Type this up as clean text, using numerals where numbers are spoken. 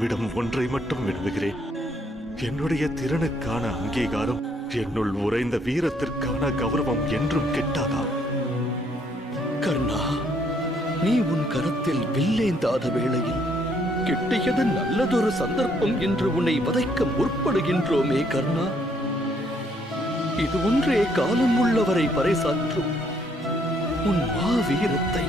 உம்மிடம் ஒன்றை மட்டும் விரும்புகிறேன். என்னுடைய திறனுக்கான அங்கீகாரம், என்னுள் உறைந்த வீரத்திற்கான கௌரவம் என்றும் கிட்டாதா? கர்ணா, நீ உன் கரத்தில் வில்லேந்தாத வேளையில் கிட்டியது நல்லதொரு சந்தர்ப்பம் என்று உன்னை வதைக்க முற்படுகின்றோமே கர்ணா. இது ஒன்றே காலம் உள்ளவரை பறைசாற்றும் உன் மாவீரத்தை